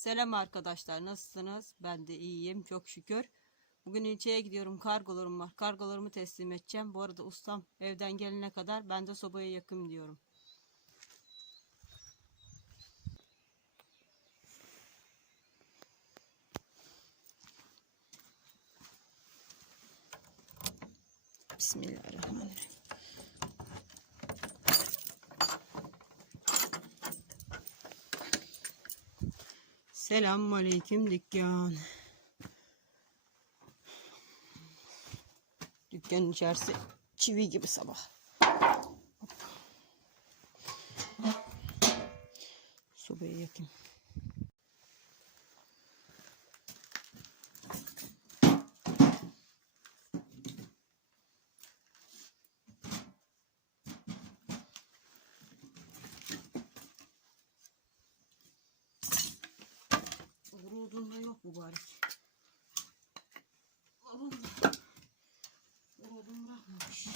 Selam arkadaşlar nasılsınız? Ben de iyiyim çok şükür. Bugün ilçeye gidiyorum kargolarım var. Kargolarımı teslim edeceğim. Bu arada ustam evden gelene kadar ben de sobaya yakın diyorum. Bismillahirrahmanirrahim. Selamun aleyküm dükkan. Dükkanın içerisi çivi gibi sabah. Sobayı yakayım. Vurulduğunda yok bari. Babam da vurulduğunu bırakmamış.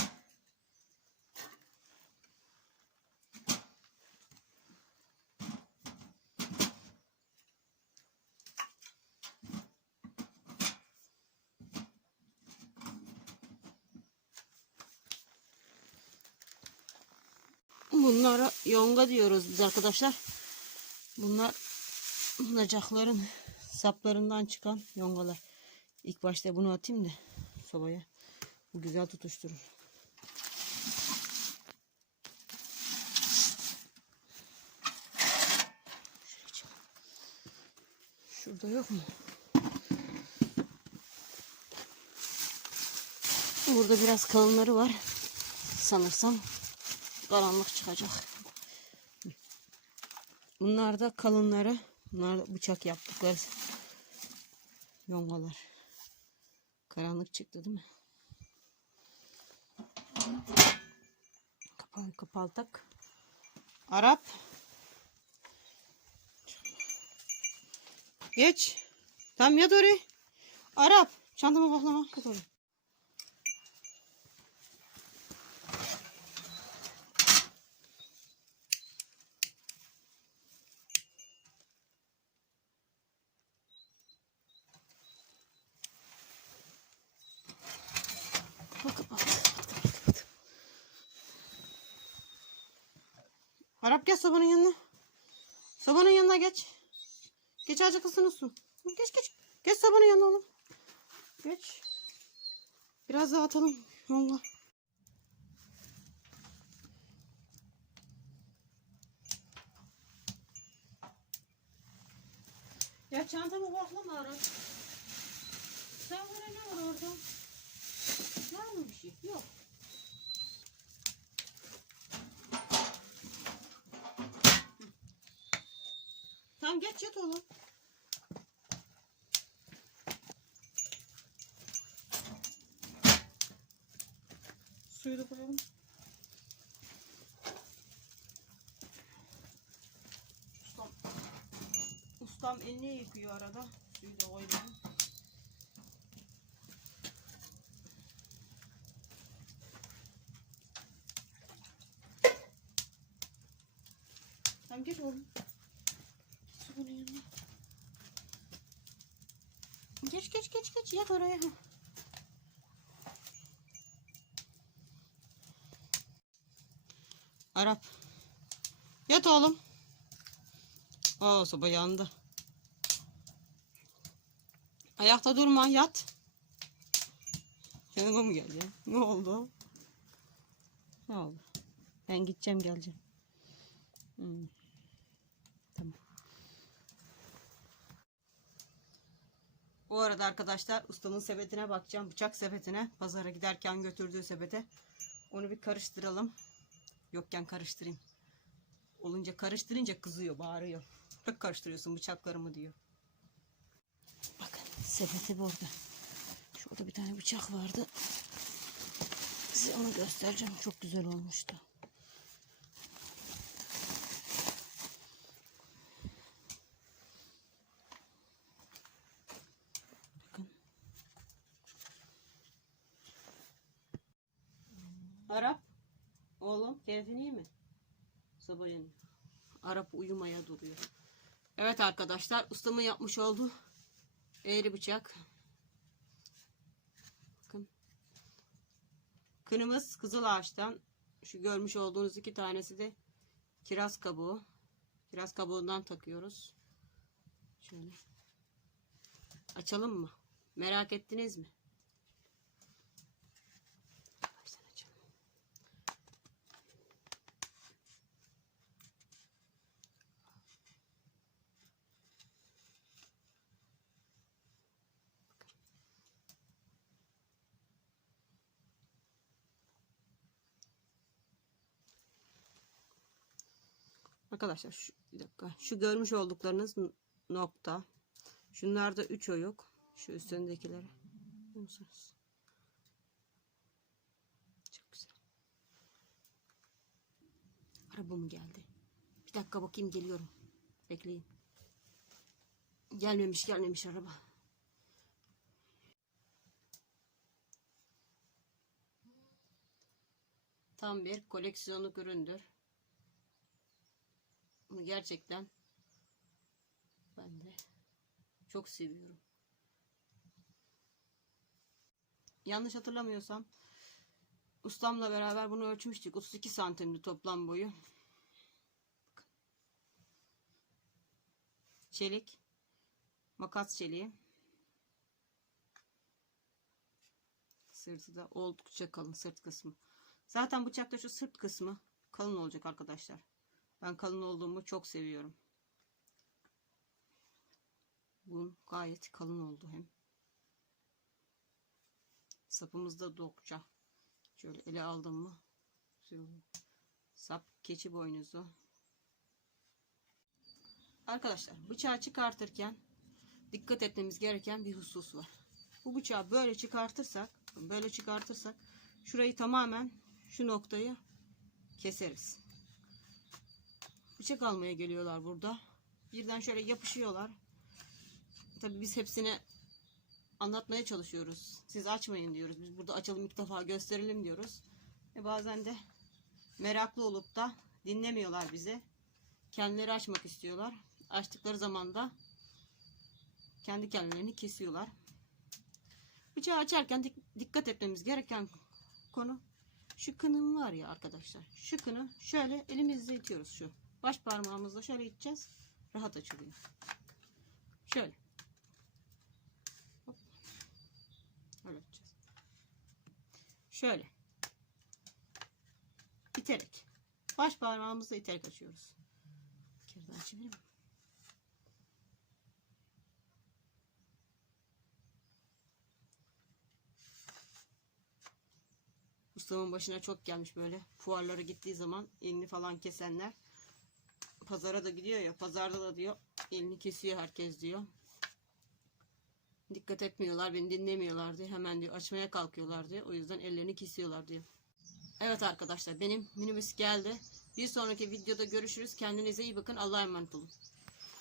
Bunlara yonga diyoruz biz arkadaşlar. Bunlar nacakların saplarından çıkan yongalar. İlk başta bunu atayım da sobaya. Bu güzel tutuşturur. Şurada yok mu? Burada biraz kalınları var. Sanırsam karanlık çıkacak. Bunlar da kalınları. Bunlar da bıçak yaptıkları yongalar. Karanlık çıktı değil mi? Kapalı kapaltak. Arap. Geç. Tam yat oraya. Arap. Çantama baklama. Yat. Arap gel sobanın yanına. Sobanın yanına geç. Geç azıcık ısınırsın. Geç geç. Geç sobanın yanına oğlum. Geç. Biraz daha atalım. Yolla. Ya çantamı baklama Arap. Sen ne var orada? Var mı bir şey? Yok. Tamam geç yat oğlum. Suyu da koyalım. Ustam, ustam elini yıkıyor arada. Suyu da koyalım. Tamam geç oğlum. Bunun. Geç geç geç geç yat oraya. Arap. Yat oğlum. Aa soba yandı. Ayakta durma yat. Yanıma mı geldi? Ne oldu? Ne oldu? Ben gideceğim geleceğim. Hmm. Bu arada arkadaşlar ustamın sepetine bakacağım. Bıçak sepetine. Pazara giderken götürdüğü sepete. Onu bir karıştıralım. Yokken karıştırayım. Olunca karıştırınca kızıyor, bağırıyor. Bırak karıştırıyorsun bıçaklarımı diyor. Bakın sepeti burada. Şurada bir tane bıçak vardı. Size onu göstereceğim. Çok güzel olmuştu. Bakın. Arap. Oğlum keyfin iyi mi? Sabah yanıyor. Arap uyumaya duruyor. Evet arkadaşlar ustamın yapmış olduğu eğri bıçak. Bakın. Kınımız kızıl ağaçtan. Şu görmüş olduğunuz iki tanesi de kiraz kabuğu. Kiraz kabuğundan takıyoruz. Şöyle. Açalım mı? Merak ettiniz mi? Arkadaşlar şu, bir dakika. Şu görmüş olduklarınız nokta. Şunlar da 3 oyuk. Şu üstündekileri. Görüyor musunuz? Çok güzel. Araba mı geldi? Bir dakika bakayım geliyorum. Bekleyin. Gelmemiş gelmemiş araba. Tam bir koleksiyonluk üründür. Bunu gerçekten ben de çok seviyorum. Yanlış hatırlamıyorsam ustamla beraber bunu ölçmüştük. 32 santimdi toplam boyu. Çelik. Makas çeliği. Sırtı da oldukça kalın sırt kısmı. Zaten bıçakta şu sırt kısmı kalın olacak arkadaşlar. Ben kalın olduğumu çok seviyorum. Bu gayet kalın oldu hem. Sapımız da dokça. Şöyle ele aldım mı? Sap keçi boynuzu. Arkadaşlar bıçağı çıkartırken dikkat etmemiz gereken bir husus var. Bu bıçağı böyle çıkartırsak, böyle çıkartırsak şurayı tamamen şu noktayı keseriz. Bıçak almaya geliyorlar burada. Birden şöyle yapışıyorlar. Tabii biz hepsini anlatmaya çalışıyoruz. Siz açmayın diyoruz. Biz burada açalım ilk defa gösterelim diyoruz. Ve bazen de meraklı olup da dinlemiyorlar bizi. Kendileri açmak istiyorlar. Açtıkları zaman da kendi kendilerini kesiyorlar. Bıçağı açarken dik- dikkat etmemiz gereken konu şu kınım var ya arkadaşlar. Şu kını şöyle elimizle itiyoruz şu. Baş parmağımızla şöyle iteceğiz. Rahat açılıyor. Şöyle. Öyle açacağız. Şöyle. İterek. Baş parmağımızla iterek açıyoruz. Bir kere açabilir miyim? Ustamın başına çok gelmiş böyle. Fuarlara gittiği zaman elini falan kesenler. Pazara da gidiyor ya. Pazarda da diyor elini kesiyor herkes diyor. Dikkat etmiyorlar, beni dinlemiyorlar diyor. Hemen diyor açmaya kalkıyorlar diyor. O yüzden ellerini kesiyorlar diyor. Evet arkadaşlar benim minibüs geldi. Bir sonraki videoda görüşürüz. Kendinize iyi bakın. Allah'a emanet olun.